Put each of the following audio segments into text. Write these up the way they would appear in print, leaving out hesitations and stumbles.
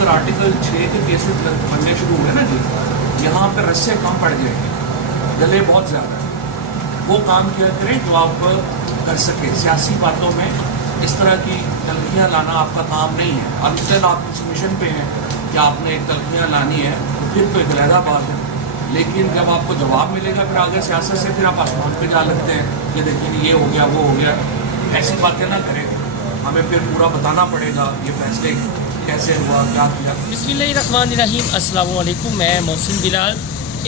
अगर आर्टिकल 6 के केसेस बनने शुरू हुए ना जी, यहाँ पर रस्से कम पड़ जाएंगे, गले बहुत ज़्यादा है, वो काम किया करें जो आप कर सके। सियासी बातों में इस तरह की तलखियाँ लाना आपका काम नहीं है। अगर आप इस मिशन पे हैं कि आपने एक तलखियाँ लानी है तो फिर तो एक अलहदा बात है, लेकिन जब आपको जवाब मिलेगा फिर आगे सियासत से फिर आप आसमान पे जा लगते हैं कि देखिए ये हो गया वो हो गया। ऐसी बातें ना करें, हमें फिर पूरा बताना पड़ेगा ये फैसले कैसे हुआ, क्या किया। बिस्मिल्लाहिर्रहमानिर्रहीम, अस्सलामु अलैकुम। मैं मोहसिन बिलाल।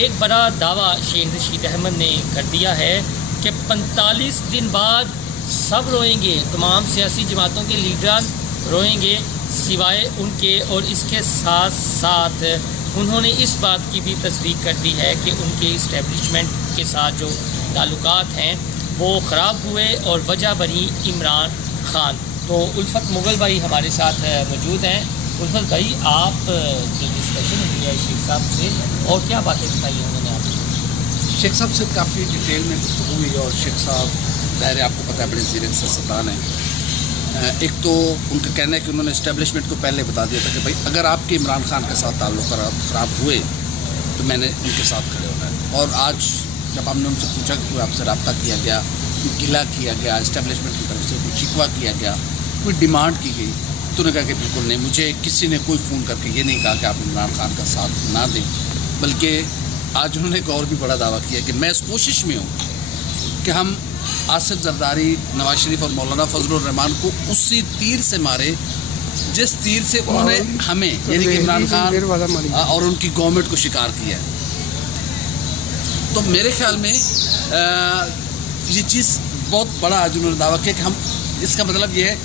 एक बड़ा दावा शेख रशीद अहमद ने कर दिया है कि 45 दिन बाद सब रोएंगे, तमाम सियासी जमातों के लीडर रोएंगे सिवाय उनके। और इसके साथ साथ उन्होंने इस बात की भी तस्दीक कर दी है कि उनके इस्टेब्लिशमेंट के साथ जो ताल्लुकात हैं वो ख़राब हुए और वजह बनी इमरान ख़ान। तो उल्फत मुग़ल भाई हमारे साथ मौजूद हैं। उल्फत भाई, आप जो डिस्कशन हुई है शेख साहब से और क्या बातें बताई उन्होंने आपको? शेख साहब से काफ़ी डिटेल में गुफ्तगू हुई और शेख साहब ज़ाहिर है आपको पता है बड़े ज़ीरे सियासतदान हैं। एक तो उनका कहना है कि उन्होंने इस्टेब्लिशमेंट को पहले बता दिया था कि भाई अगर आपके इमरान खान के साथ ताल्लुक़ ख़राब हुए तो मैंने उनके साथ खड़े होना है। और आज जब हमने उनसे पूछा कि कोई आपसे रब्ता किया गया, कोई गिला किया गया, इस्टेब्लिशमेंट की तरफ से कोई शिकवा किया गया, कोई डिमांड की गई, तो उन्होंने कहा कि बिल्कुल नहीं, मुझे किसी ने कोई फ़ोन करके ये नहीं कहा कि आप इमरान खान का साथ ना दें। बल्कि आज उन्होंने एक और भी बड़ा दावा किया कि मैं इस कोशिश में हूँ कि हम आसिफ जरदारी, नवाज शरीफ और मौलाना फजलुर रहमान को उसी तीर से मारे जिस तीर से उन्होंने हमें यानी कि इमरान खान और उनकी गवर्नमेंट को शिकार किया है। तो मेरे ख्याल में ये चीज़ बहुत बड़ा आज उन्होंने दावा किया कि हम, इसका मतलब ये है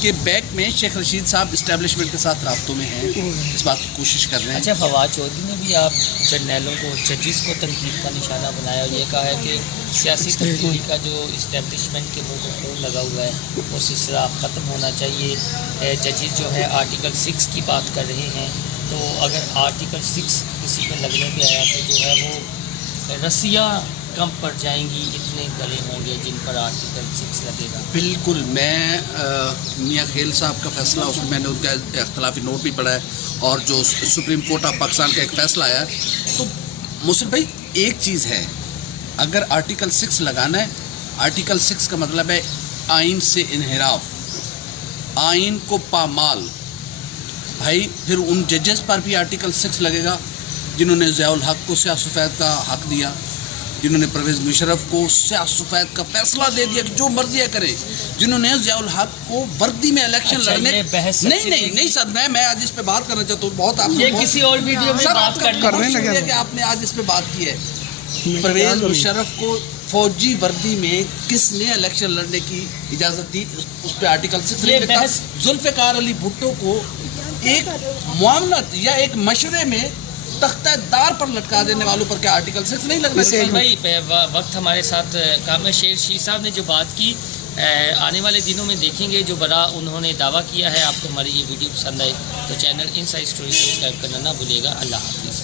कि बैक में शेख रशीद साहब इस्टेब्लिशमेंट के साथ राब्तों में हैं, इस बात की कोशिश कर रहे हैं। अच्छा, फवाद चौधरी ने भी आप जर्नैलों को, जजेस को तनकीद का निशाना बनाया और ये कहा है कि सियासी तब्दीली का जो इस्टेब्लिशमेंट के मुँह को खून लगा हुआ है वो सिलसिला ख़त्म होना चाहिए। जजेस जो है आर्टिकल 6 की बात कर रहे हैं, तो अगर आर्टिकल 6 किसी पे लगने पे आया तो जो है वो रस्सियाँ कम पड़ जाएंगी, इतने गले होंगे जिन पर आर्टिकल 6 लगेगा। बिल्कुल, मैं मियाँ खेल साहब का फ़ैसला, उसमें मैंने उनका इख्तलाफी नोट भी पढ़ा है और जो सुप्रीम कोर्ट ऑफ पाकिस्तान का एक फ़ैसला आया है। तो मुझसे भाई एक चीज़ है, अगर आर्टिकल 6 लगाना है, आर्टिकल 6 का मतलब है आइन से इन्हिराफ, आइन को पामाल। भाई फिर उन जजेस पर भी आर्टिकल 6 लगेगा जिन्होंने ज़ियाउल हक को स्याह सफ़ेद का हक दिया, जिन्होंने परवेज़ मुशर्रफ को स्याह सफ़ेद का फैसला दे दिया कि जो मर्जी करें, जिन्होंने ज़ियाउल हक को वर्दी में इलेक्शन लड़ने नहीं सर, मैं आज इस पे बात करना चाहता हूँ। बहुत आप ये किसी और वीडियो में बात करने लगे कि आपने आज इस पे बात की है। परवेज़ मुशर्रफ को फौजी वर्दी में किसने इलेक्शन लड़ने की इजाज़त दी, उस पर आर्टिकल 6। जुल्फ़िकार अली भुट्टो को एक मामलत या एक मशवरे में तख्तादार पर लटका देने वालों पर क्या आर्टिकल 6 नहीं लगना चाहिए? भाई वक्त हमारे साथ काम है। शेर शी साहब ने जो बात की, आने वाले दिनों में देखेंगे जो बड़ा उन्होंने दावा किया है। आपको हमारी ये वीडियो पसंद आए तो चैनल इनसाइड स्टोरी सब्सक्राइब करना ना भूलिएगा। अल्लाह हाफिज़।